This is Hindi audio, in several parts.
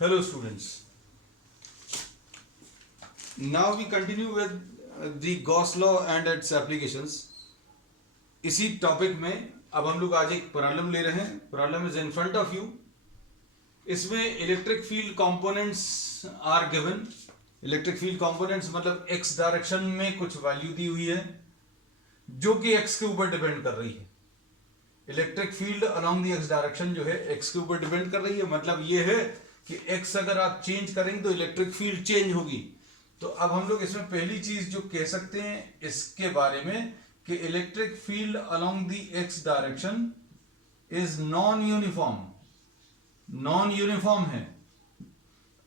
Hello students. Now we continue with the Gauss law and its applications. इसी टॉपिक में अब हम लोग आज एक प्रॉब्लम ले रहे हैं. Problem is in front of you. इसमें electric field components are given. Electric field components मतलब एक्स डायरेक्शन में कुछ वैल्यू दी हुई है जो कि एक्स के ऊपर डिपेंड कर रही है. Electric field along the x direction जो है एक्स के ऊपर डिपेंड कर रही है. मतलब ये है कि एक्स अगर आप चेंज करेंगे तो इलेक्ट्रिक फील्ड चेंज होगी. तो अब हम लोग इसमें पहली चीज जो कह सकते हैं इसके बारे में कि electric field along the x direction is non uniform. Non uniform है.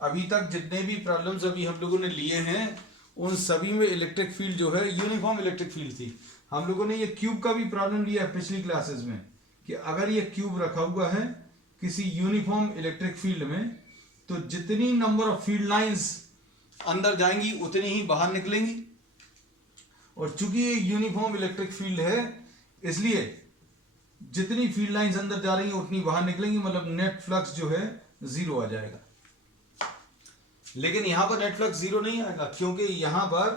अभी तक जितने भी प्रॉब्लम्स अभी हम लोगों ने लिए हैं उन सभी में इलेक्ट्रिक फील्ड जो है यूनिफॉर्म इलेक्ट्रिक फील्ड थी. हम लोगों ने ये क्यूब का भी प्रॉब्लम लिया है पिछली क्लासेस में कि अगर ये क्यूब रखा हुआ है किसी यूनिफॉर्म इलेक्ट्रिक फील्ड में तो जितनी नंबर ऑफ फील्ड लाइंस अंदर जाएंगी उतनी ही बाहर निकलेंगी. और चूंकि ये यूनिफॉर्म इलेक्ट्रिक फील्ड है इसलिए जितनी फील्ड लाइंस अंदर जा रही हैं उतनी बाहर निकलेंगी. मतलब नेट फ्लक्स जो है जीरो आ जाएगा. लेकिन यहां पर नेट फ्लक्स जीरो नहीं आएगा क्योंकि यहां पर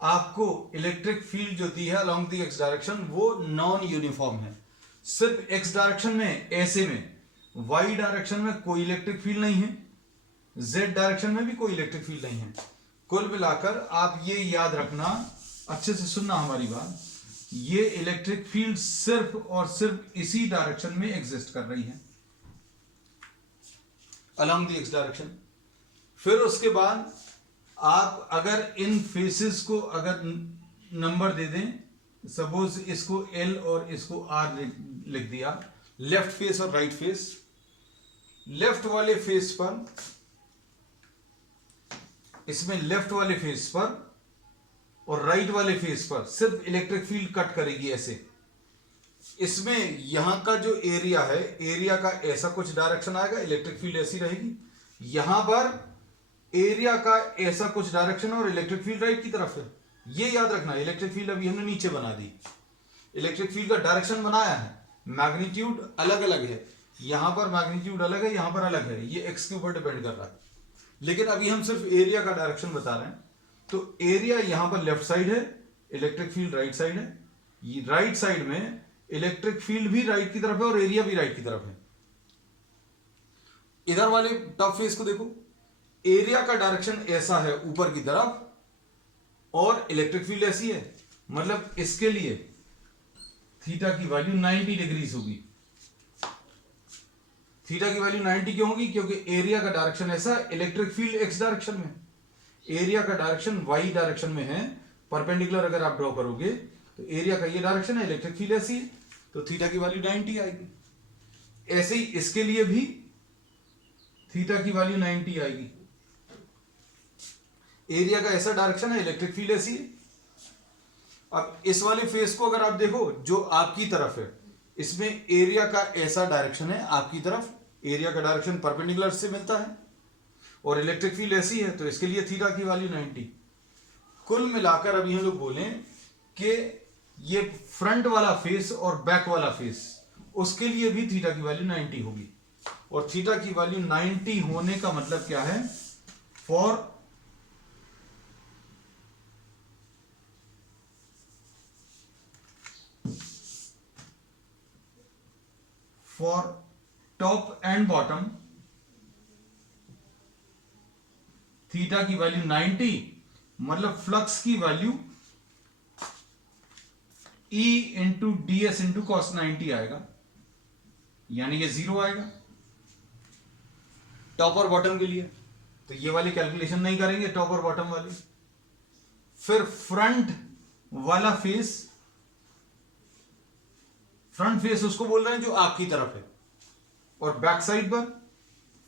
आपको इलेक्ट्रिक फील्ड जो दी है अलोंग द एक्स डायरेक्शन वो नॉन यूनिफॉर्म है. सिर्फ एक्स डायरेक्शन में ऐसे में वाई डायरेक्शन में कोई इलेक्ट्रिक फील्ड नहीं है. जेड डायरेक्शन में भी कोई इलेक्ट्रिक फील्ड नहीं है. कुल मिलाकर आप ये याद रखना, अच्छे से सुनना हमारी बात, ये इलेक्ट्रिक फील्ड सिर्फ और सिर्फ इसी डायरेक्शन में एग्जिस्ट कर रही है अलोंग द एक्स डायरेक्शन. फिर उसके बाद आप अगर इन फेसेस को अगर नंबर दे दें, सपोज इसको एल और इसको आर लिख दिया, लेफ्ट फेस और राइट फेस. लेफ्ट वाले फेस पर, इसमें लेफ्ट वाले फेस पर और राइट वाले फेस पर सिर्फ इलेक्ट्रिक फील्ड कट करेगी ऐसे. इसमें यहां का जो एरिया है, एरिया का ऐसा कुछ डायरेक्शन आएगा, इलेक्ट्रिक फील्ड ऐसी रहेगी. यहां पर एरिया का ऐसा कुछ डायरेक्शन और इलेक्ट्रिक फील्ड राइट की तरफ है. ये याद रखना. इलेक्ट्रिक फील्ड अभी हमने नीचे बना दी. इलेक्ट्रिक फील्ड का डायरेक्शन बनाया है, मैग्नीट्यूड अलग अलग है. यहां पर मैग्नीट्यूड अलग है, यहां पर अलग है. ये एक्स के ऊपर डिपेंड कर रहा है. लेकिन अभी हम सिर्फ एरिया का डायरेक्शन बता रहे हैं. तो एरिया यहां पर लेफ्ट साइड है, इलेक्ट्रिक फील्ड राइट साइड है. ये राइट साइड में इलेक्ट्रिक फील्ड भी राइट की तरफ है और एरिया भी राइट की तरफ है. इधर वाले टॉप फेस को देखो, एरिया का डायरेक्शन ऐसा है ऊपर की तरफ और इलेक्ट्रिक फील्ड ऐसी है. मतलब इसके लिए थीटा की वैल्यू 90 डिग्रीज होगी. थीटा की वैल्यू 90 क्यों होगी? क्योंकि एरिया का डायरेक्शन ऐसा, इलेक्ट्रिक फील्ड एक्स डायरेक्शन में, एरिया का डायरेक्शन वाई डायरेक्शन में है. परपेंडिकुलर अगर आप ड्रॉ करोगे तो एरिया का ये डायरेक्शन है, इलेक्ट्रिक फील्ड ऐसी है, तो थीटा की वैल्यू 90 आएगी. ऐसे ही इसके लिए भी थीटा की वैल्यू 90 आएगी. एरिया का ऐसा डायरेक्शन है, इलेक्ट्रिक फील्ड ऐसी है. अब इस वाले फेस को अगर आप देखो जो आपकी तरफ है, इसमें एरिया का ऐसा डायरेक्शन है आपकी तरफ, एरिया का डायरेक्शन परपेंडिकुलर से मिलता है और इलेक्ट्रिक फील्ड ऐसी है, तो इसके लिए थीटा की वैल्यू 90. कुल मिलाकर अभी हम लोग बोलें कि ये फ्रंट वाला फेस और बैक वाला फेस, उसके लिए भी थीटा की वैल्यू 90 होगी. और थीटा की वैल्यू 90 होने का मतलब क्या है? For top and bottom theta की वैल्यू 90, मतलब फ्लक्स की value E into D S into cos 90 आएगा, यानी ये जीरो आएगा टॉप और बॉटम के लिए. तो ये वाली कैलकुलेशन नहीं करेंगे टॉप और बॉटम वाली. फिर फ्रंट वाला फेस, फ्रंट फेस उसको बोल रहे हैं जो आपकी तरफ है, और बैक साइड पर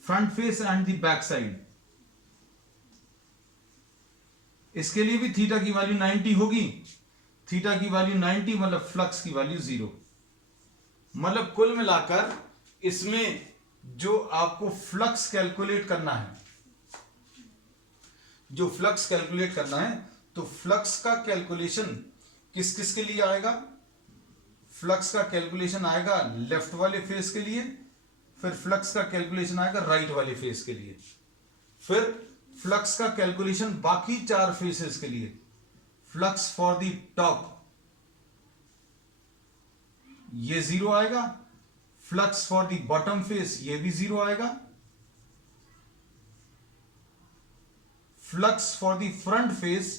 front face and the back side, इसके लिए भी थीटा की वैल्यू 90 होगी. थीटा की वैल्यू 90 मतलब फ्लक्स की वैल्यू जीरो. मतलब कुल मिलाकर इसमें जो आपको फ्लक्स कैलकुलेट करना है, जो फ्लक्स कैलकुलेट करना है, तो फ्लक्स का कैलकुलेशन किस किस के लिए आएगा? फ्लक्स का कैलकुलेशन आएगा लेफ्ट वाले फेस के लिए फिर फ्लक्स का कैलकुलेशन आएगा राइट वाले फेस के लिए, फिर फ्लक्स का कैलकुलेशन बाकी 4 फेसेस के लिए, फ्लक्स फॉर द टॉप ये 0 आएगा, flux for the bottom face ये भी 0 आएगा, flux for the front face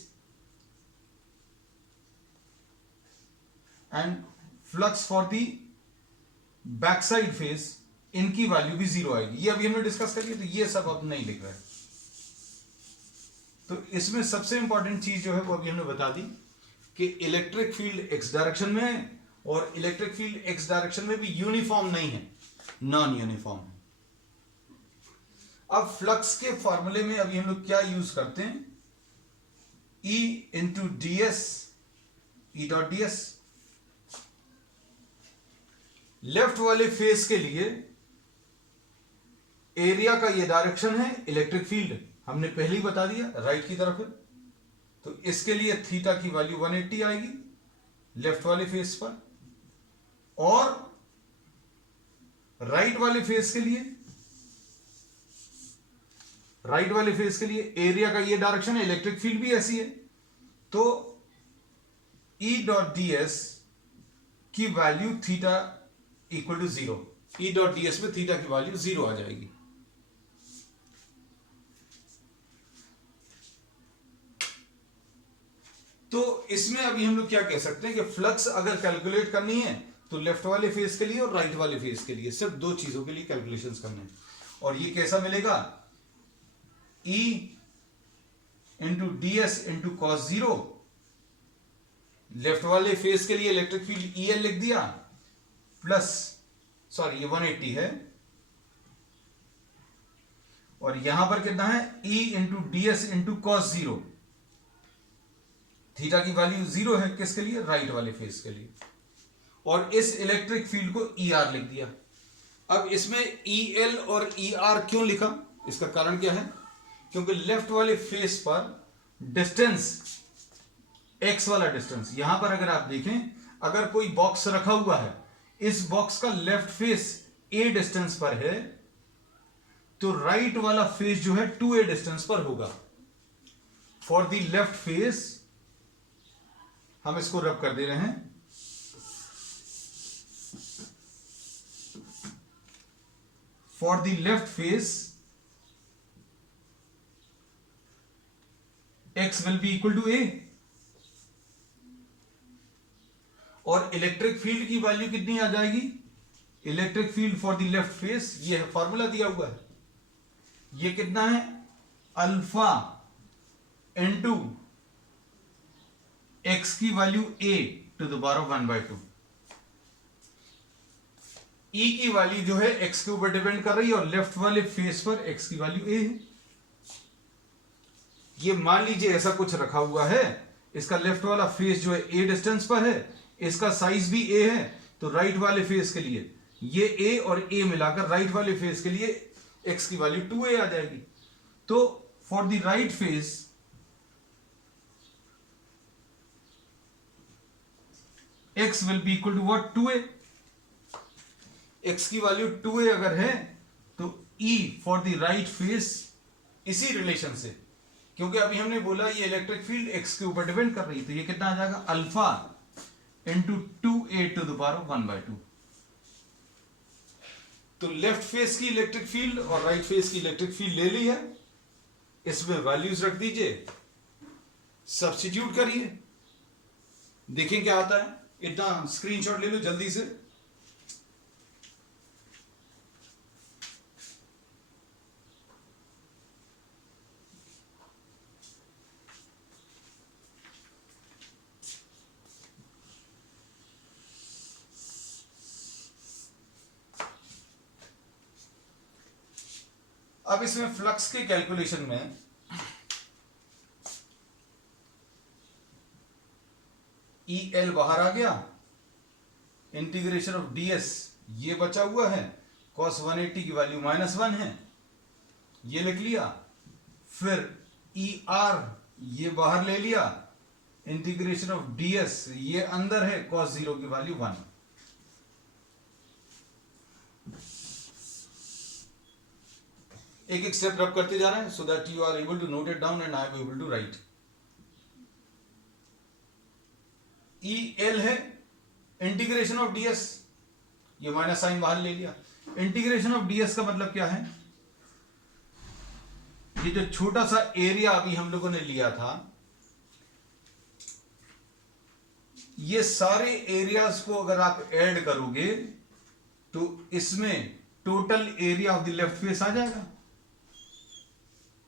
and flux for the back side face, इनकी वैल्यू भी 0 आएगी। ये अभी हमने डिस्कस कर लिया, तो ये सब अब नहीं लिख रहे हैं। तो इसमें सबसे इंपॉर्टेंट चीज जो है वो अभी हमने बता दी कि इलेक्ट्रिक फील्ड एक्स डायरेक्शन में है, और इलेक्ट्रिक फील्ड एक्स डायरेक्शन में भी यूनिफॉर्म नहीं है, नॉन यूनिफॉर्म है। अब फ्लक्स के फॉर्मूले में अभी हम लोग क्या यूज करते हैं, E into D S, E dot D S. Left वाले फेस के लिए एरिया का ये डायरेक्शन है, इलेक्ट्रिक फील्ड हमने पहले ही बता दिया राइट की तरफ है, तो इसके लिए थीटा की वैल्यू 180 आएगी लेफ्ट वाले फेस पर, और राइट वाले फेस के लिए एरिया का ये डायरेक्शन है, इलेक्ट्रिक फील्ड भी ऐसी है, तो E डॉट डी एस की value theta equal to 0, E dot D S में थीटा की वैल्यू 0 आ जाएगी। तो इसमें अभी हम लोग क्या कह सकते हैं कि फ्लक्स अगर कैलकुलेट करनी है तो लेफ्ट वाले फेस के लिए और राइट वाले फेस के लिए, सिर्फ 2 चीजों के लिए कैलकुलेशंस करने हैं। और ये कैसा मिलेगा, E into D S into cos 0, left वाले फेस के लिए इलेक्ट्रिक फील्ड EL लिख दिया, प्लस सॉरी ये 180 है, और यहां पर कितना है E into D S into cos 0, theta की वैल्यू 0 है किसके लिए, राइट वाले फेस के लिए, और इस इलेक्ट्रिक फील्ड को ER लिख दिया। अब इसमें EL और ER क्यों लिखा, इसका कारण क्या है, क्योंकि लेफ्ट वाले फेस पर डिस्टेंस x वाला डिस्टेंस, यहां पर अगर आप देखें, अगर कोई बॉक्स रखा हुआ है, इस बॉक्स का लेफ्ट फेस a डिस्टेंस पर है, तो राइट वाला फेस जो है 2a डिस्टेंस पर होगा। फॉर द लेफ्ट फेस हम इसको रब कर दे रहे हैं, for the left face x will be equal to a, और इलेक्ट्रिक फील्ड की वैल्यू कितनी आ जाएगी, electric field for the left face, ये फॉर्मूला दिया हुआ है, ये कितना है, अल्फा इनटू x की value a to the power 1/2। E की वैल्यू जो है x के ऊपर डिपेंड कर रही है, और लेफ्ट वाले फेस पर x की वैल्यू a है। ये मान लीजिए ऐसा कुछ रखा हुआ है, इसका लेफ्ट वाला फेस जो है a डिस्टेंस पर है, इसका साइज भी a है, तो राइट वाले फेस के लिए ये a और a मिलाकर राइट वाले फेस के लिए x की वैल्यू 2a आ जाएगी। तो for the right face x will be equal to what, 2a। x की वैल्यू 2a अगर है तो E for the right face, इसी रिलेशन से, क्योंकि अभी हमने बोला ये इलेक्ट्रिक फील्ड x के ऊपर डिपेंड कर रही है, तो ये कितना आ जाएगा, alpha into 2a to the power 1/2। तो लेफ्ट फेस की इलेक्ट्रिक फील्ड और राइट फेस की इलेक्ट्रिक फील्ड ले ली है, इसमें वैल्यूज रख दीजिए, सब्स्टिट्यूट करिए, देखें क्या आता है। इतना स्क्रीनशॉट ले लो जल्दी से। अब इसमें फ्लक्स के कैलकुलेशन में EL बाहर आ गया, इंटीग्रेशन ऑफ ds ये बचा हुआ है, cos 180 की वैल्यू -1 है, ये लिख लिया, फिर ER ये बाहर ले लिया, इंटीग्रेशन ऑफ ds ये अंदर है, cos 0 की वैल्यू 1। एक एक स्टेप रब करते जा रहे हैं, so that you are able to note it down and I am able to write. E L है इंटीग्रेशन ऑफ डीएस, ये माइनस साइन बाहर ले लिया। इंटीग्रेशन ऑफ डीएस का मतलब क्या है, ये जो छोटा सा एरिया अभी हम लोगों ने लिया था, ये सारे एरियाज को अगर आप ऐड करोगे तो इसमें total area of the left face आ जाएगा।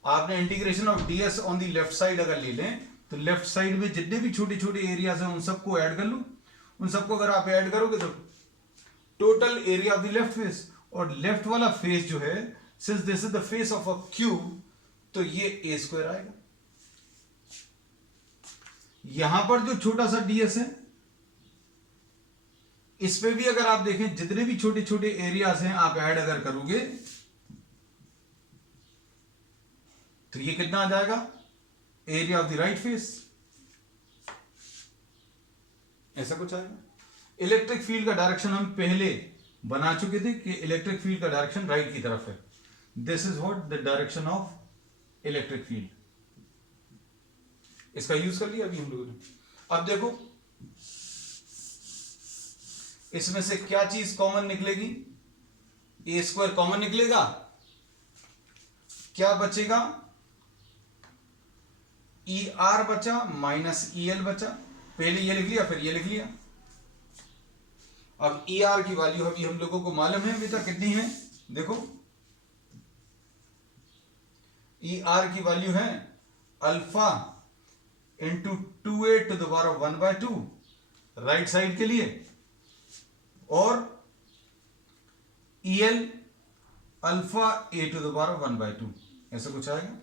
आपने integration of D S on the left side अगर ले लें तो लेफ्ट साइड में जितने भी छोटे छोटे एरियाज हैं उन सबको ऐड कर लो। उन सबको अगर आप ऐड करोगे तो total area of the left face, और लेफ्ट वाला फेस जो है, since this is the face of a cube, तो ये ए स्क्वायर आएगा। यहां पर जो छोटा सा डीएस है, इस पे भी अगर आप देखें जितने भी छोटे छोटे एरियाज हैं आप ऐड अगर करोगे तो ये कितना आ जाएगा, area of the right face, ऐसा कुछ आएगा। इलेक्ट्रिक फील्ड का डायरेक्शन हम पहले बना चुके थे कि इलेक्ट्रिक फील्ड का डायरेक्शन राइट की तरफ है। This is what the direction of electric field, इसका यूज कर लिया अभी हम लोगों ने। अब देखो इसमें से क्या चीज कॉमन निकलेगी, ए स्क्वायर कॉमन निकलेगा, क्या बचेगा, ई आर बचा माइनस ई एल बचा। पहले ये लिख लिया फिर ये लिख लिया। अब ई आर की वैल्यू अभी हम लोगों को मालूम है बेटा कितनी है, देखो ई आर की वैल्यू है alpha into 2a to the power 1/2 right side के लिए, और E L alpha a to the power 1/2, ऐसा कुछ आएगा।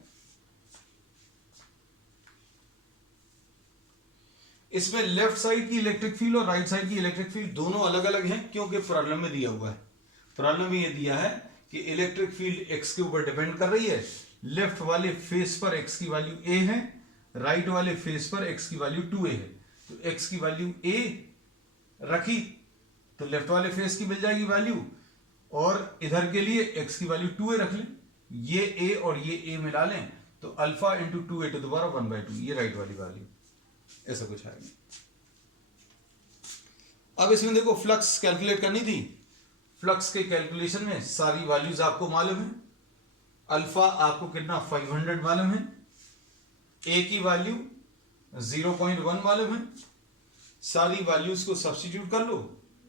इसमें लेफ्ट साइड की इलेक्ट्रिक फील्ड और राइट साइड की इलेक्ट्रिक फील्ड दोनों अलग अलग हैं, क्योंकि प्रॉब्लम में दिया हुआ है। प्रॉब्लम में ये दिया है कि इलेक्ट्रिक फील्ड एक्स के ऊपर डिपेंड कर रही है। लेफ्ट वाले फेस पर एक्स की वैल्यू ए है, राइट वाले फेस पर एक्स की वैल्यू 2a है। तो एक्स की वैल्यू a रखी तो लेफ्ट वाले फेस की मिल जाएगी वैल्यू, और इधर के लिए एक्स की वैल्यू 2a रख लें, ये a और ये a मिला लें तो alpha into 2a to the power 1/2, ये राइट वाली वैल्यू, ऐसा कुछ आएगा। अब इसमें देखो फ्लक्स कैलकुलेट करनी थी। फ्लक्स के कैलकुलेशन में सारी वैल्यूज आपको मालूम है। अल्फा आपको कितना 500 मालूम है, ए की वैल्यू 0.1 मालूम है। सारी वैल्यूज को सब्स्टिट्यूट कर लो,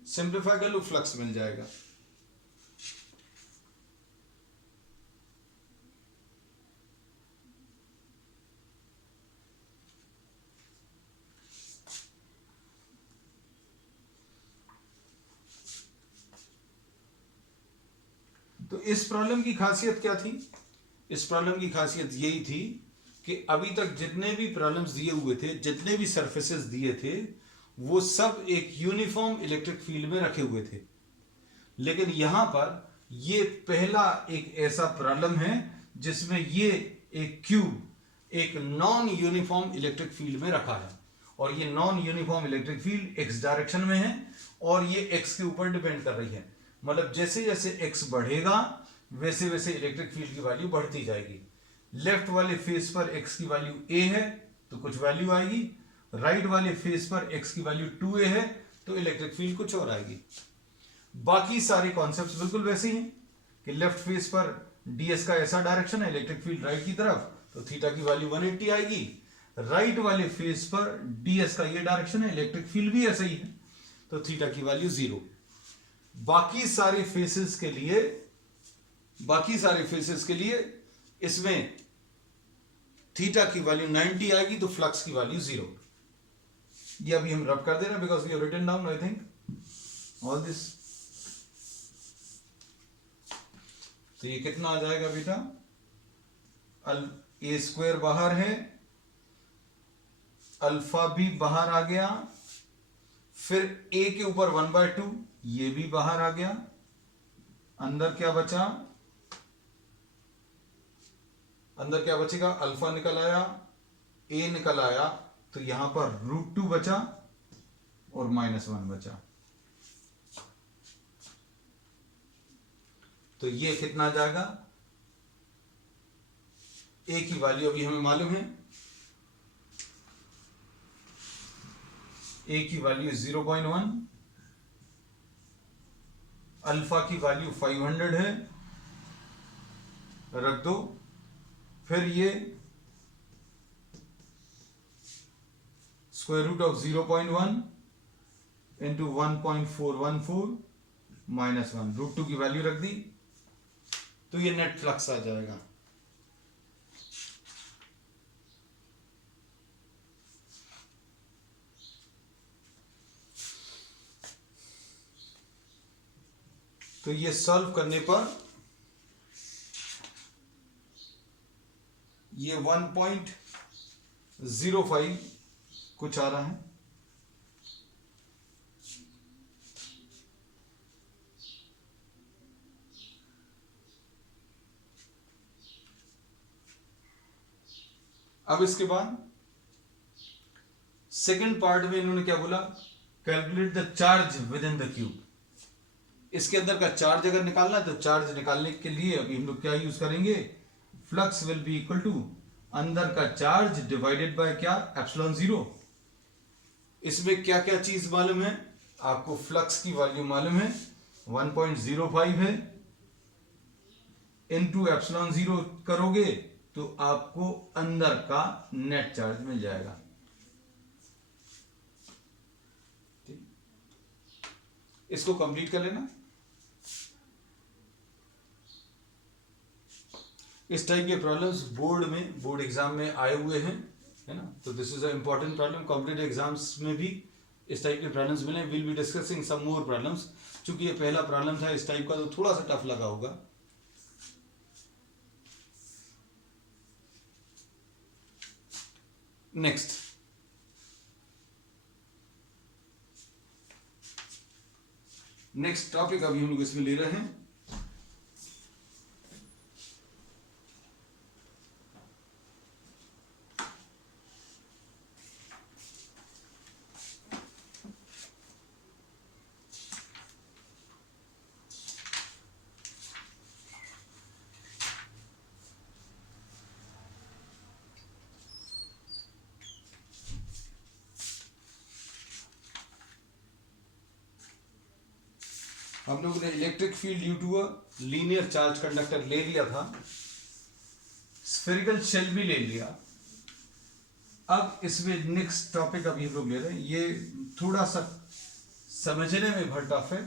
सिंप्लीफाई कर लो, फ्लक्स मिल जाएगा। तो इस प्रॉब्लम की खासियत क्या थी, इस प्रॉब्लम की खासियत यही थी कि अभी तक जितने भी प्रॉब्लम्स दिए हुए थे, जितने भी सरफेसेस दिए थे, वो सब एक यूनिफॉर्म इलेक्ट्रिक फील्ड में रखे हुए थे। लेकिन यहां पर ये पहला एक ऐसा प्रॉब्लम है जिसमें ये एक क्यूब एक नॉन यूनिफॉर्म इलेक्ट्रिक फील्ड में रखा है, और ये non uniform electric field x direction में है और ये एक्स के ऊपर डिपेंड कर रही है। मतलब जैसे जैसे एक्स बढ़ेगा वैसे वैसे इलेक्ट्रिक फील्ड की वैल्यू बढ़ती जाएगी। लेफ्ट वाले फेस पर एक्स की वैल्यू a है तो कुछ वैल्यू आएगी, राइट वाले फेस पर एक्स की वैल्यू 2a है तो इलेक्ट्रिक फील्ड कुछ और आएगी। बाकी सारे कॉन्सेप्ट्स बिल्कुल वैसे ही हैं कि लेफ्ट फेस पर ds का ऐसा डायरेक्शन है, इलेक्ट्रिक फील्ड राइट की तरफ, तो थीटा की वैल्यू 180 आएगी। राइट वाले फेस पर ds का ये डायरेक्शन है, इलेक्ट्रिक फील्ड भी ऐसा ही है, तो थीटा की वैल्यू 0। बाकी सारे फेसेस के लिए इसमें थीटा की वैल्यू 90 आएगी तो फ्लक्स की वैल्यू 0। ये अभी हम रब कर देना because we have written down I think all this. तो ये कितना आ जाएगा बेटा, ए स्क्वायर बाहर है, अल्फा भी बाहर आ गया, फिर a के ऊपर 1/2 ये भी बाहर आ गया, अंदर क्या बचा, अंदर क्या बचेगा, अल्फा निकल आया, a निकल आया, तो यहां पर √2 बचा और -1 बचा। तो ये कितना जाएगा, ए की वैल्यू अभी हमें मालूम है, ए की वैल्यू 0.1, अल्फा की वैल्यू 500 है, रख दो। फिर ये square root of 0.1 into 1.414 minus 1, √2 की वैल्यू रख दी, तो ये नेट फ्लक्स आ जाएगा। तो ये सॉल्व करने पर ये 1.05 कुछ आ रहा है। अब इसके बाद सेकंड पार्ट में इन्होंने क्या बोला, calculate the charge with in the cube. इसके अंदर का चार्ज अगर निकालना है तो चार्ज निकालने के लिए अभी हम लोग क्या यूज करेंगे, flux will be equal to अंदर का चार्ज डिवाइडेड बाय क्या, एप्सिलॉन 0। इसमें क्या क्या चीज मालूम है आपको, फ्लक्स की वैल्यू मालूम है 1.05 है, इनटू एप्सिलॉन 0 करोगे तो आपको अंदर का नेट चार्ज मिल जाएगा। इसको कंप्लीट कर लेना। इस टाइप के प्रॉब्लम्स बोर्ड एग्जाम में आए हुए हैं, है ना। तो this is a important problem, competitive exams में भी इस टाइप के प्रॉब्लम्स मिले। Will be discussing some more problems. चूंकि ये पहला प्रॉब्लम था इस टाइप का, तो थोड़ा सा टफ लगा होगा। नेक्स्ट टॉपिक अभी हम लोग इसमें ले रहे हैं, हम लोग ने electric field due to a linear charge conductor ले लिया था, स्फेरिकल शेल भी ले लिया। अब इसमें नेक्स्ट टॉपिक अभी हम लोग ले रहे हैं, ये थोड़ा सा समझने में बहुत टफ है।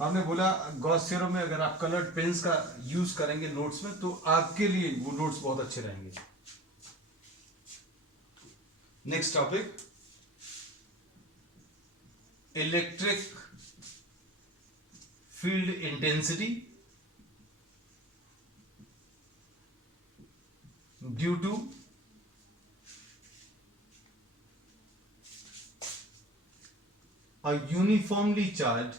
हमने बोला गॉस थ्योरम में अगर आप कलर्ड पेन्स का यूज करेंगे नोट्स में तो आपके लिए वो नोट्स बहुत अच्छे रहेंगे। Next topic, electric field intensity due to a uniformly charged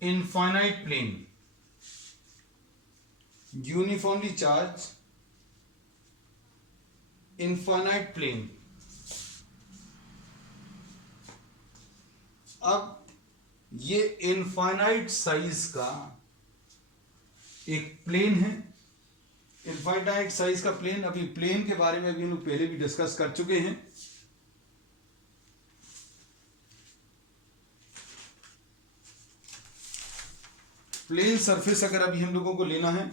infinite plane, uniformly charged infinite plane। अब ये इनफाइनाइट साइज का एक प्लेन है, इनफाइनाइट साइज का प्लेन। अभी प्लेन के बारे में अभी हम लोग पहले भी डिस्कस कर चुके हैं। प्लेन सरफेस अगर अभी हम लोगों को लेना है,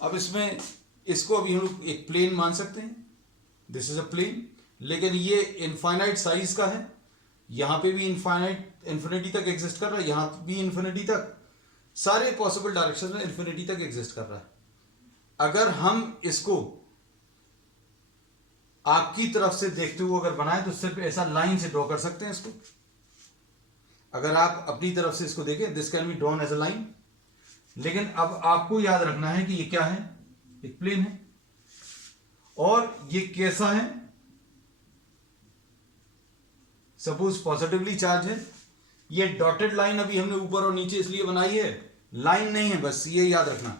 अब इसमें इसको अभी हम लोग एक प्लेन मान सकते हैं, दिस इज अ प्लेन, लेकिन ये इनफाइनाइट साइज का है। यहां पे भी इन्फिनिटी तक एग्जिस्ट कर रहा है, यहां भी इन्फिनिटी तक, सारे पॉसिबल डायरेक्शन में इन्फिनिटी तक एग्जिस्ट कर रहा है। अगर हम इसको आपकी तरफ से देखते हुए अगर बनाए तो सिर्फ ऐसा लाइन से ड्रॉ कर सकते हैं इसको। अगर आप अपनी तरफ से इसको देखें, this can be drawn as a line. लेकिन अब आपको याद रखना है कि ये क्या है, एक प्लेन है, और ये कैसा है, सपोज पॉजिटिवली चार्ज है। ये डॉटेड लाइन अभी हमने ऊपर और नीचे इसलिए बनाई है, लाइन नहीं है, बस ये याद रखना।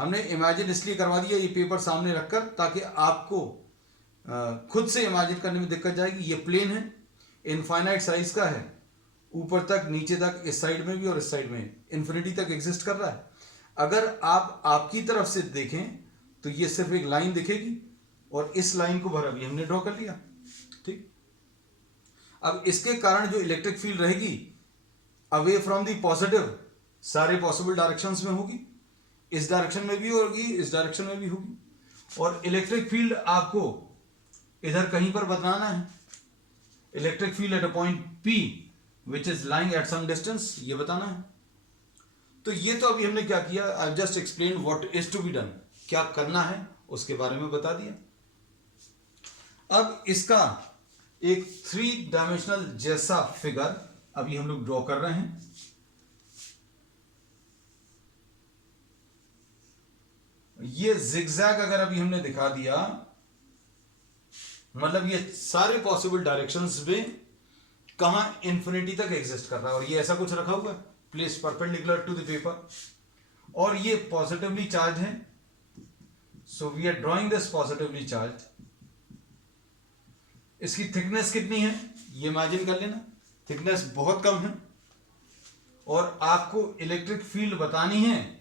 हमने इमेजिन इसलिए करवा दिया ये पेपर सामने रखकर, ताकि आपको खुद से इमेजिन करने में दिक्कत जाएगी। ये प्लेन है, इनफाइनाइट साइज का है, ऊपर तक नीचे तक, इस साइड में भी और इस साइड में, इन्फिनिटी तक एग्जिस्ट कर रहा है। अगर आप आपकी तरफ से देखें तो ये सिर्फ एक लाइन दिखेगी, और इस लाइन को भर अभी हमने ड्रॉ कर लिया, ठीक। अब इसके कारण जो इलेक्ट्रिक फील्ड रहेगी अवे फ्रॉम दी पॉजिटिव, सारे पॉसिबल डायरेक्शंस में होगी, इस डायरेक्शन में भी होगी, इस डायरेक्शन में भी होगी। और इलेक्ट्रिक फील्ड आपको इधर कहीं पर बताना है, electric field at a point P which is lying at some distance, ये बताना है। तो ये तो अभी हमने क्या किया, I just explain what is to be done, क्या करना है उसके बारे में बता दिया। अब इसका एक 3 डायमेंशनल जैसा फिगर अभी हम लोग ड्रॉ कर रहे हैं। ये जिगजैग अगर अभी हमने दिखा दिया, मतलब ये सारे पॉसिबल डायरेक्शंस में कहां इंफिनिटी तक एग्जिस्ट कर रहा है, और ये ऐसा कुछ रखा हुआ है, place perpendicular to the paper, और ये पॉजिटिवली चार्ज है, so we are drawing this positively charge. इसकी थिकनेस कितनी है ये इमेजिन कर लेना, थिकनेस बहुत कम है, और आपको इलेक्ट्रिक फील्ड बतानी है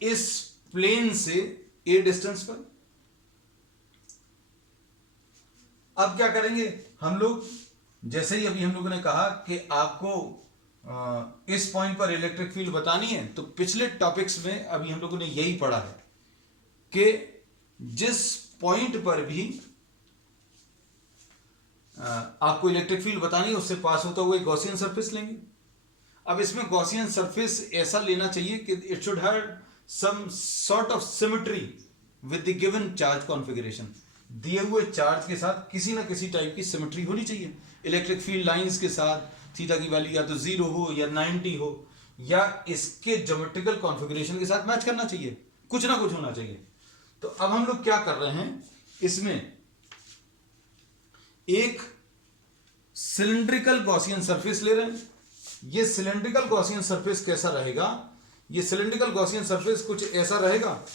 इस प्लेन से ए डिस्टेंस पर। अब क्या करेंगे हम लोग, जैसे ही अभी हम लोगों ने कहा कि आपको इस पॉइंट पर इलेक्ट्रिक फील्ड बतानी है, तो पिछले टॉपिक्स में अभी हम लोगों ने यही पढ़ा है कि जिस पॉइंट पर भी आपको इलेक्ट्रिक फील्ड बतानी है उससे पास होता हुआ गॉसियन सरफेस लेंगे। अब इसमें गॉसियन सरफेस ऐसा लेना चाहिए कि it should have some sort of symmetry with the given charge configuration, दिए हुए चार्ज के साथ किसी ना किसी टाइप की सिमेट्री होनी चाहिए। इलेक्ट्रिक फील्ड लाइंस के साथ थीटा की वैल्यू या तो 0 हो या 90 हो, या इसके ज्योमेट्रिकल कॉन्फ़िगरेशन के साथ मैच करना चाहिए, कुछ ना कुछ होना चाहिए। तो अब हम लोग क्या कर रहे हैं, इसमें एक सिलिंड्रिकल गॉसियन सरफेस ले रहे हैं। ये सिलिंड्रिकल गॉसियन सरफेस कैसा रहेगा, ये सिलिंड्रिकल गॉसियन सरफेस कुछ ऐसा रहेगा,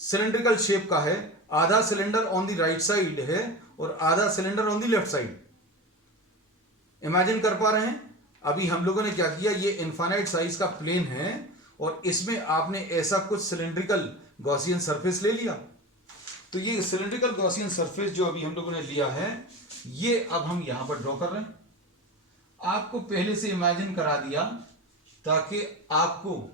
सिलिंड्रिकल शेप का है, आधा cylinder on the right side है और आधा cylinder on the left side. Imagine कर पा रहे हैं? अभी हम लोगों ने क्या किया, ये इनफाइनाइट साइज का प्लेन है और इसमें आपने ऐसा कुछ सिलिंड्रिकल गॉसियन सरफेस ले लिया। तो ये सिलिंड्रिकल गॉसियन सरफेस जो अभी हम लोगों ने लिया है, ये अब हम यहां पर ड्रॉ कर रहे हैं। आपको पहले से इमेजिन करा दिया ताकि आपको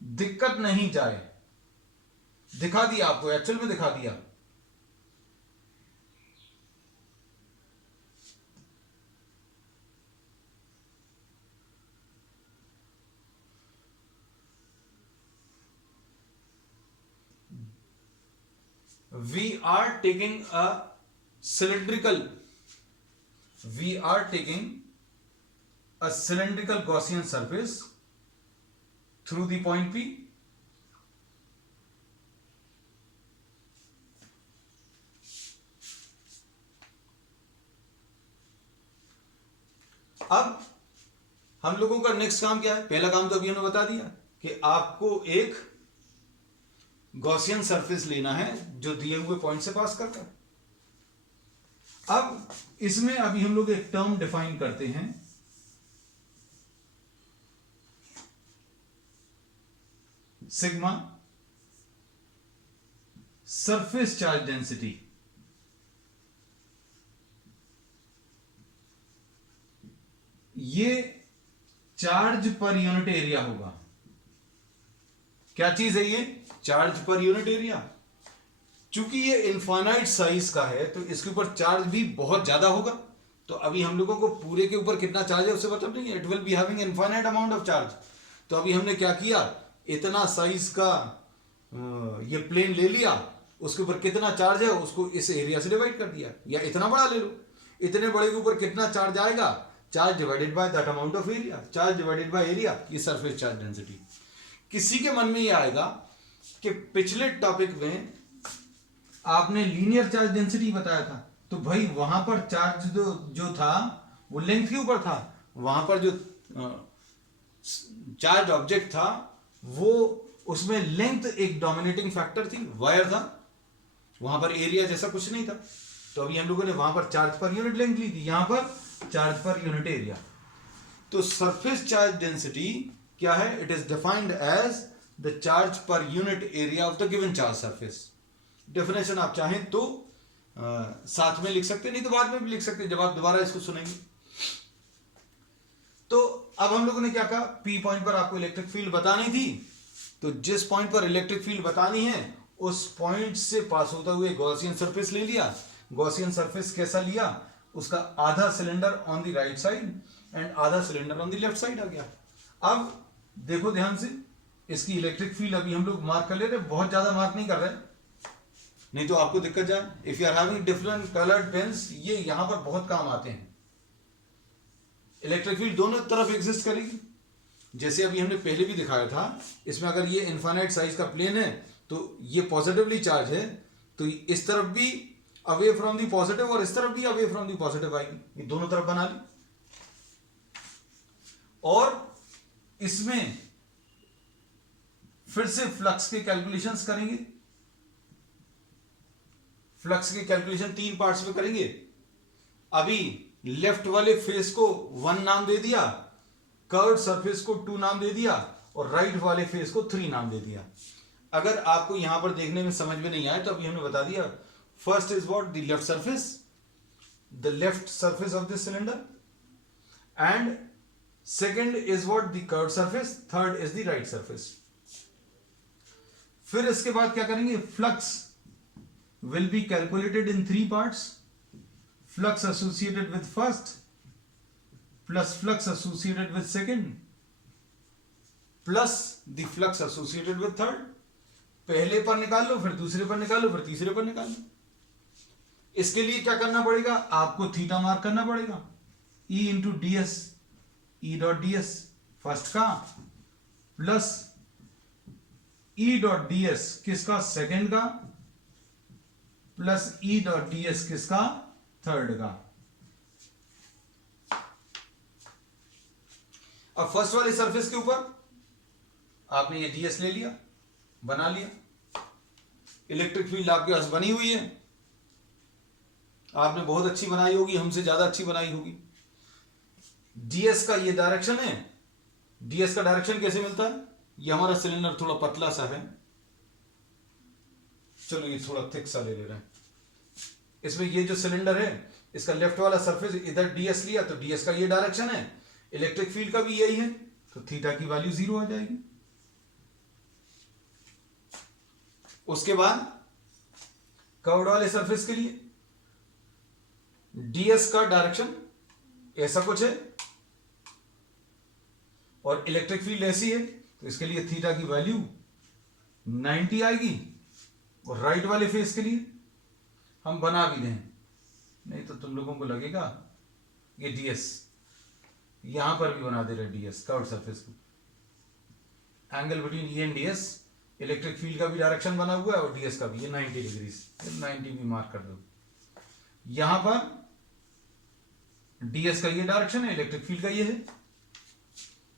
दिक्कत नहीं जाए, दिखा दिया आपको, एक्चुअल में दिखा दिया। we are taking a cylindrical Gaussian surface through the point P. अब हम लोगों का नेक्स्ट काम क्या है, पहला काम तो अभी हमने बता दिया कि आपको एक गॉसियन सरफेस लेना है जो दिए हुए पॉइंट से पास करता है। अब इसमें अभी हम लोग एक टर्म डिफाइन करते हैं, सिग्मा सरफेस चार्ज डेंसिटी। ये चार्ज पर यूनिट एरिया होगा। क्या चीज है ये? Charge per unit area. चूंकि ये इनफाइनाइट साइज का है तो इसके ऊपर चार्ज भी बहुत ज्यादा होगा। तो अभी हम लोगों को पूरे के ऊपर कितना चार्ज है उससे मतलब नहीं है, it will be having infinite amount of charge. तो अभी हमने क्या किया, इतना साइज का ये प्लेन ले लिया, उसके ऊपर कितना चार्ज है उसको इस एरिया से डिवाइड कर दिया, या इतना बड़ा ले लो, इतने बड़े के ऊपर कितना चार्ज आएगा, charge divided by that amount of area, charge divided by area, ये सरफेस चार्ज डेंसिटी। किसी के मन में ये आएगा कि पिछले टॉपिक में आपने लीनियर चार्ज डेंसिटी बताया था, तो भाई वहां पर चार्ज जो था वो लेंथ के ऊपर था, वहां पर जो चार्ज ऑब्जेक्ट था वो, उसमें लेंथ एक डोमिनेटिंग फैक्टर थी, वायर था, वहां पर एरिया जैसा कुछ नहीं था। तो अभी हम लोगों ने वहां पर चार्ज पर यूनिट लेंथ ली थी, यहां पर चार्ज पर यूनिट एरिया। तो सरफेस चार्ज डेंसिटी क्या है? It is defined as the charge per unit area of the given charge surface. Definition आप चाहें तो साथ में लिख सकते, नहीं तो बाद में भी लिख सकते जब आप दोबारा इसको सुनेंगे। तो अब हम लोगों ने क्या कहा, पी पॉइंट पर आपको इलेक्ट्रिक फील्ड बतानी थी, तो जिस पॉइंट पर इलेक्ट्रिक फील्ड बतानी है उस पॉइंट से पास होता हुए गॉसियन सरफेस ले लिया। गॉसियन सरफेस कैसा लिया? उसका आधा cylinder on the right side and आधा cylinder on the left side आ गया। अब देखो ध्यान से, इसकी इलेक्ट्रिक फील्ड अभी हम लोग मार्क कर ले रहे, बहुत ज्यादा मार्क नहीं कर रहे, नहीं तो आपको दिक्कत जाए। If you are having different coloured pens, ये यहां पर बहुत काम आते हैं। इलेक्ट्रिक फील्ड दोनों तरफ एग्जिस्ट करेगी, जैसे अभी हमने पहले भी दिखाया था। इसमें अगर ये इनफाइनाइट साइज का प्लेन है तो ये पॉजिटिवली चार्ज है, तो इस तरफ भी अवे फ्रॉम दी पॉजिटिव और इस तरफ भी अवे फ्रॉम दी पॉजिटिव आएगी, ये दोनों तरफ बना ली। और इसमें फिर से फ्लक्स के कैलकुलेशंस करेंगे। फ्लक्स के कैलकुलेशन 3 पार्ट्स में करेंगे। अभी लेफ्ट वाले फेस को 1 नाम दे दिया, कर्व्ड सरफेस को 2 नाम दे दिया और राइट वाले फेस को 3 नाम दे दिया। अगर आपको यहां पर देखने में समझ में नहीं आए तो अभी हमने बता दिया, first is what? The left surface, the left surface of this cylinder, and second is what? The curved surface, third is the right surface. फिर इसके बाद क्या करेंगे? Flux will be calculated in 3 parts. Flux associated with first plus flux associated with second plus the flux associated with third. पहले पर निकाल लो, फिर दूसरे पर निकाल लो, फिर तीसरे पर निकाल लो। इसके लिए क्या करना पड़ेगा? आपको थीटा मार्क करना पड़ेगा। E into D S, E dot D S first का plus E dot D S किसका? सेकेंड का, plus E dot D S किसका? थर्ड का। अब फर्स्ट वाले सरफेस के ऊपर आपने ये डीएस ले लिया, बना लिया। इलेक्ट्रिक फील्ड आपके पास बनी हुई है, आपने बहुत अच्छी बनाई होगी, हमसे ज्यादा अच्छी बनाई होगी। डीएस का ये डायरेक्शन है। डीएस का डायरेक्शन कैसे मिलता है? ये हमारा सिलेंडर थोड़ा पतला सा है, चलो ये थोड़ा थिक सा ले ले रहे हैं। इसमें ये जो सिलेंडर है, इसका लेफ्ट वाला सरफेस इधर डीएस लिया तो डीएस का ये डायरेक्शन है, इलेक्ट्रिक फील्ड का भी यही है, तो थीटा की वैल्यू 0 आ जाएगी। उसके बाद कर्व्ड वाले सरफेस के लिए डीएस का डायरेक्शन ऐसा कुछ है और इलेक्ट्रिक फील्ड ऐसी है, तो इसके लिए थीटा की वैल्यू 90 आएगी। और राइट वाले फेस के लिए हम बना भी दें, नहीं तो तुम लोगों को लगेगा ये डीएस, यहां पर भी बना दे रहे डीएस कर्व्ड सरफेस को। Angle between E and DS, electric field का भी डायरेक्शन बना हुआ है और डीएस का भी, ये 90 डिग्री, 90 भी मार्क कर दो। यहां पर डीएस का ये डायरेक्शन है, इलेक्ट्रिक फील्ड का ये है,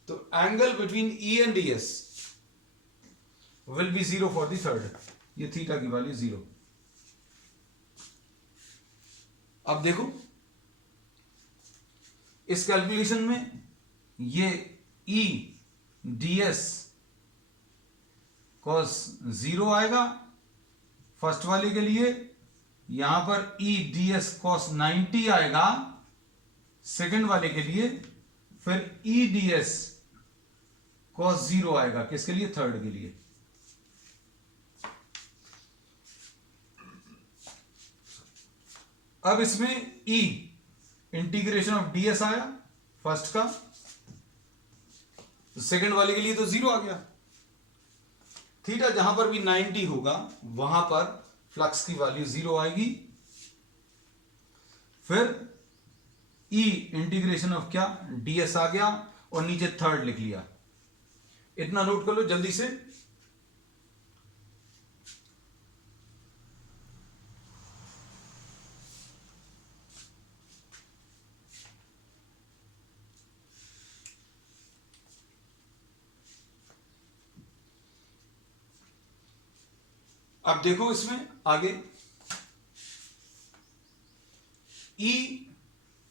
तो angle between E and DS will be 0 for the third, ये थीटा की वैल्यू 0। अब देखो इस कैलकुलेशन में ये ई डीएस कॉस 0 आएगा फर्स्ट वाले के लिए, यहां पर ई डीएस कॉस 90 आएगा सेकंड वाले के लिए, फिर ई डीएस कॉस 0 आएगा किसके लिए? थर्ड के लिए। अब इसमें E इंटीग्रेशन ऑफ ds आया फर्स्ट का, तो सेकंड वाले के लिए तो 0 आ गया। थीटा जहां पर भी 90 होगा वहां पर फ्लक्स की वैल्यू 0 आएगी। फिर E इंटीग्रेशन ऑफ क्या? ds आ गया और नीचे थर्ड लिख लिया। इतना नोट कर लो जल्दी से। अब देखो इसमें आगे ई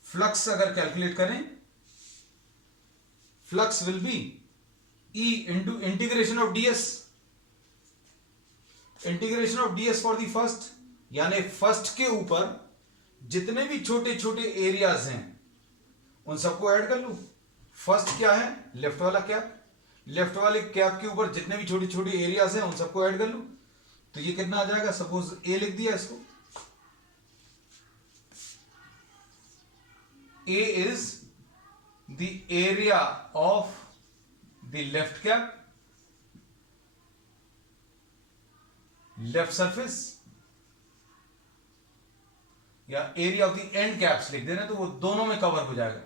फ्लक्स अगर कैलकुलेट करें, flux will be E into integration of D S, integration of D S for the first, यानी फर्स्ट के ऊपर जितने भी छोटे छोटे एरियाज हैं उन सबको ऐड कर लू। फर्स्ट क्या है, लेफ्ट वाला कैप, लेफ्ट वाले कैप के ऊपर जितने भी छोटे छोटे एरियाज हैं उन सबको ऐड कर लू। तो ये कितना आ जाएगा, सपोज ए लिख दिया इसको, A is the area of the left cap, left surface, या area of the end caps लिख देना तो वो दोनों में कवर हो जाएगा,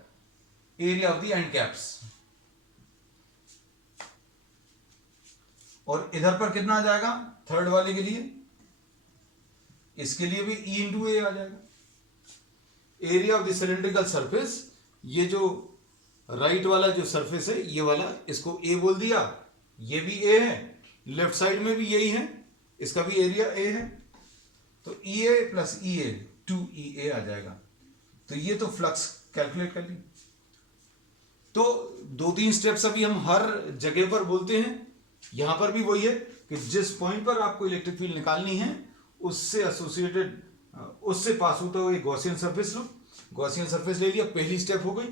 area of the end caps. और इधर पर कितना आ जाएगा थर्ड वाले के लिए, इसके लिए भी ई इंटू ए आ जाएगा। Area of the cylindrical surface, ये जो राइट वाला जो सरफेस है ये वाला, इसको ए बोल दिया, ये भी ए है, लेफ्ट साइड में भी यही है, इसका भी एरिया ए है, तो ई ए प्लस ई ए 2EA आ जाएगा। तो ये तो फ्लक्स कैलकुलेट कर ली। तो 2-3 स्टेप्स अभी हम हर जगह पर बोलते हैं, यहां पर भी वही है कि जिस पॉइंट पर आपको इलेक्ट्रिक फील्ड निकालनी है उससे एसोसिएटेड, उससे पास होता हुआ गॉसियन सरफेस लो, गॉसियन सरफेस ले लिया, पहली स्टेप हो गई।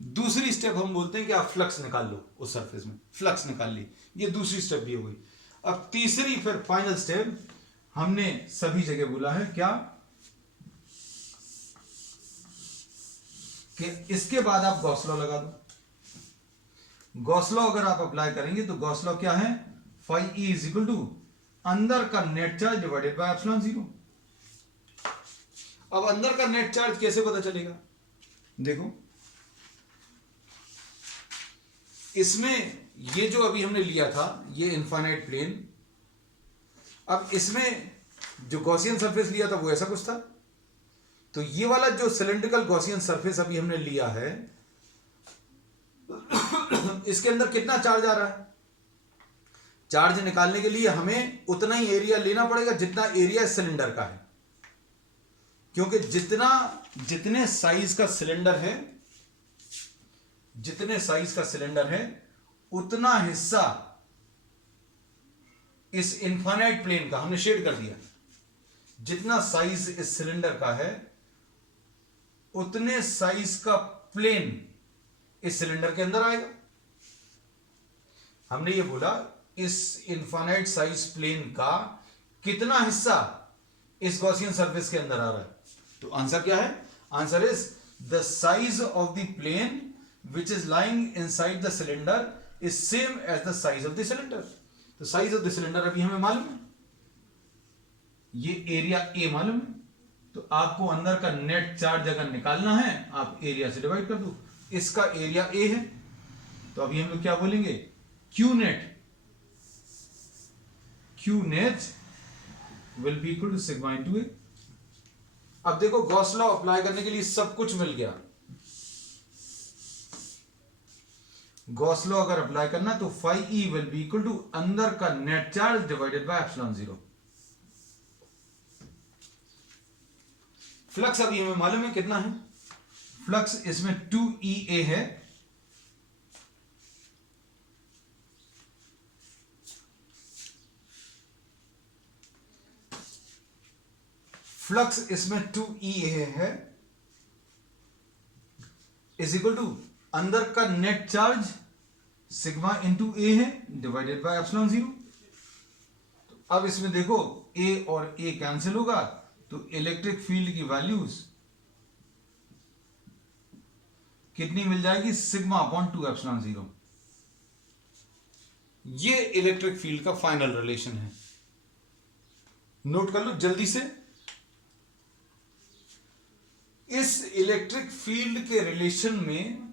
दूसरी स्टेप हम बोलते हैं कि आप फ्लक्स निकाल लो, उस सरफेस में फ्लक्स निकाल ली, ये दूसरी स्टेप भी हो गई। अब तीसरी फिर फाइनल स्टेप हमने सभी जगह बोला है क्या, कि इसके बाद आप गॉस लॉ लगा दो। गॉस लॉ अगर आप अप्लाई करेंगे तो गॉस लॉ क्या है, phi E is equal to अंदर का net charge divided by epsilon zero. अब अंदर का नेट चार्ज कैसे पता चलेगा, देखो इसमें ये जो अभी हमने लिया था ये इनफाइनाइट प्लेन, अब इसमें जो गॉसियन सरफेस लिया था वो ऐसा कुछ था, तो ये वाला जो सिलेंड्रिकल गॉसियन सरफेस अभी हमने लिया है इसके अंदर कितना चार्ज आ रहा है, चार्ज निकालने के लिए हमें उतना ही एरिया लेना पड़ेगा जितना एरिया सिलेंडर का है, क्योंकि जितने साइज का सिलेंडर है, जितने साइज का सिलेंडर है उतना हिस्सा इस इनफाइनाइट प्लेन का हमने शेड कर दिया। जितना साइज इस सिलेंडर का है उतने साइज का प्लेन इस सिलेंडर के अंदर आएगा। हमने ये बोला इस इनफाइनाइट साइज प्लेन का कितना हिस्सा इस गॉसियन सरफेस के अंदर आ रहा है, तो आंसर क्या है, answer is the size of the plane which is lying inside the cylinder is same as the size of the cylinder. तो साइज ऑफ द सिलेंडर अभी हमें मालूम है, ये एरिया ए मालूम है, तो आपको अंदर का नेट चार्ज अगर निकालना है आप एरिया से डिवाइड कर दो, इसका एरिया ए है, तो अभी हम लोग क्या बोलेंगे, Q net will be equal to sigma into A. अब देखो गॉस लॉ अप्लाई करने के लिए सब कुछ मिल गया। गॉस लॉ अगर अप्लाई करना तो phi E will be equal to अंदर का net charge divided by epsilon zero. Flux अभी हमें मालूम है कितना है, फ्लक्स इसमें 2EA है, फ्लक्स इसमें 2EA है इज इक्वल टू अंदर का नेट चार्ज सिग्मा इंटू ए है डिवाइडेड बाय एप्सिलॉन जीरो। तो अब इसमें देखो ए और ए कैंसिल होगा तो इलेक्ट्रिक फील्ड की वैल्यूज कितनी मिल जाएगी, सिग्मा अपॉन 2 एप्सिलॉन जीरो। ये इलेक्ट्रिक फील्ड का फाइनल रिलेशन है, नोट कर लो जल्दी से। इस इलेक्ट्रिक फील्ड के रिलेशन में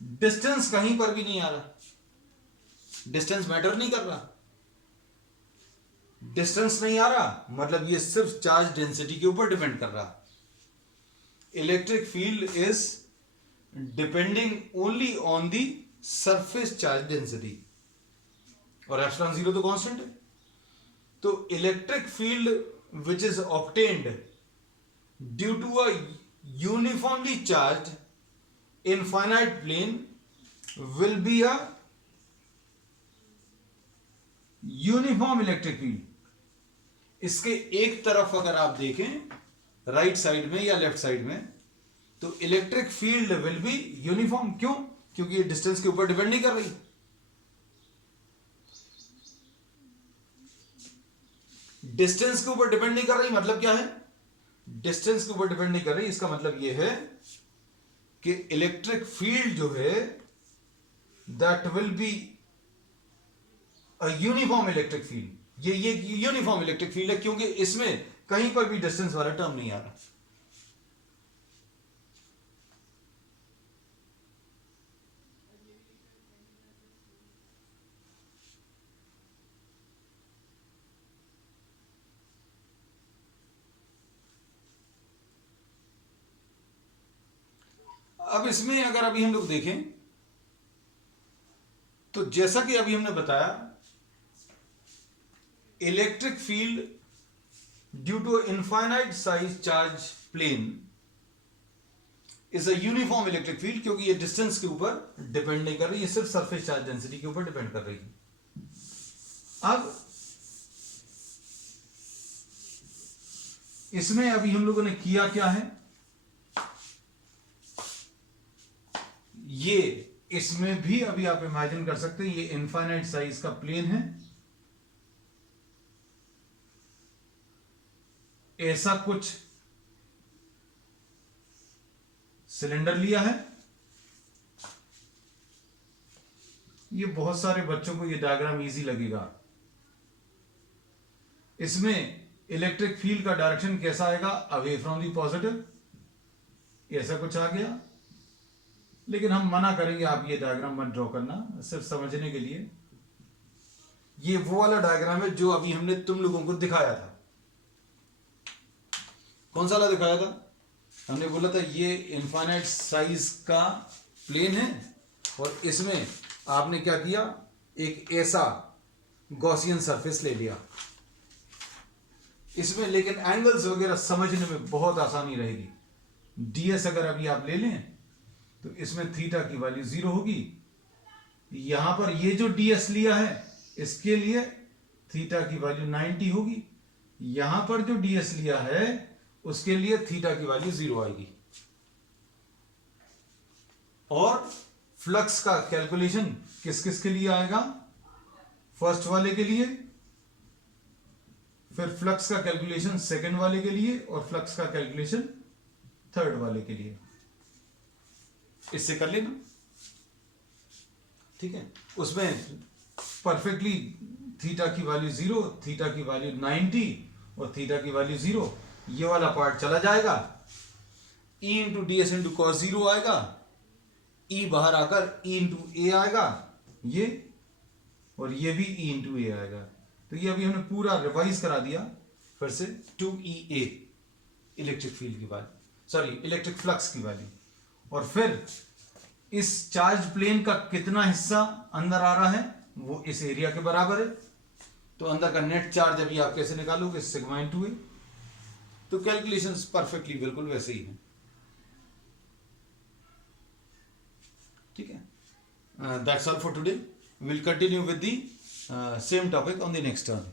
डिस्टेंस कहीं पर भी नहीं आ रहा, डिस्टेंस मैटर नहीं कर रहा, डिस्टेंस नहीं आ रहा मतलब ये सिर्फ चार्ज डेंसिटी के ऊपर डिपेंड कर रहा। Electric field is depending only on the surface charge density, और एप्सिलॉन जीरो तो कांस्टेंट है। तो electric field which is obtained due to a uniformly charge infinite plane will be a uniform electric field. इसके एक तरफ अगर आप देखें राइट साइड में या लेफ्ट साइड में, तो electric field will be uniform. क्यों? क्योंकि ये डिस्टेंस के ऊपर डिपेंड नहीं कर रही। डिस्टेंस के ऊपर डिपेंड नहीं कर रही मतलब क्या है? डिस्टेंस के ऊपर डिपेंड नहीं कर रही, इसका मतलब यह है कि इलेक्ट्रिक फील्ड जो है that will be a uniform electric field. ये यूनिफॉर्म इलेक्ट्रिक फील्ड है क्योंकि इसमें कहीं पर भी डिस्टेंस वाला टर्म नहीं आ रहा। अब इसमें अगर अभी हम लोग देखें तो जैसा कि अभी हमने बताया, electric field due to infinite size charge plane is a uniform electric field, क्योंकि ये डिस्टेंस के ऊपर डिपेंड नहीं कर रही, ये सिर्फ सरफेस चार्ज डेंसिटी के ऊपर डिपेंड कर रही है। अब इसमें अभी हम लोगों ने किया क्या है, ये इसमें भी अभी आप इमेजिन कर सकते हैं, ये इनफाइनाइट साइज का प्लेन है, ऐसा कुछ सिलेंडर लिया है। ये बहुत सारे बच्चों को ये डायग्राम इजी लगेगा। इसमें इलेक्ट्रिक फील्ड का डायरेक्शन कैसा आएगा? अवे फ्रॉम दी पॉजिटिव, ऐसा कुछ आ गया। लेकिन हम मना करेंगे आप ये डायग्राम मत ड्रॉ करना, सिर्फ समझने के लिए। ये वो वाला डायग्राम है जो अभी हमने तुम लोगों को दिखाया था। कौन सा वाला दिखाया था? हमने बोला था ये इनफाइनाइट साइज का प्लेन है और इसमें आपने क्या किया, एक ऐसा गॉसियन सरफेस ले लिया। इसमें लेकिन एंगल्स वगैरह समझने में बहुत आसानी रहेगी। डीएस अगर अभी आप ले लें तो इसमें थीटा की वैल्यू 0 होगी। यहां पर ये जो डीएस लिया है इसके लिए थीटा की वैल्यू 90 होगी। यहां पर जो डीएस लिया है उसके लिए थीटा की वैल्यू 0 आएगी। और फ्लक्स का कैलकुलेशन किस किस के लिए आएगा? फर्स्ट वाले के लिए, फिर फ्लक्स का कैलकुलेशन सेकंड वाले के लिए, और फ्लक्स का कैलकुलेशन थर्ड वाले के लिए। इससे कर लेना, ठीक है। उसमें परफेक्टली थीटा की वैल्यू 0, थीटा की वैल्यू 90 और थीटा की वैल्यू 0, ये वाला पार्ट चला जाएगा। E into D S into cos 0 आएगा, E बाहर आकर E इंटू ए आएगा ये, और ये भी E इंटू ए आएगा। तो ये अभी हमने पूरा रिवाइज करा दिया फिर से। 2EA इलेक्ट्रिक फील्ड की वैल्यू, सॉरी इलेक्ट्रिक फ्लक्स की वैल्यू। और फिर इस चार्ज प्लेन का कितना हिस्सा अंदर आ रहा है वो इस एरिया के बराबर है। तो अंदर का नेट चार्ज अभी आप कैसे निकालोगे? सिग्मा इंटू ए। तो कैलकुलेशंस परफेक्टली बिल्कुल वैसे ही हैं, ठीक है। That's all for today. Will continue with the same topic on the next turn.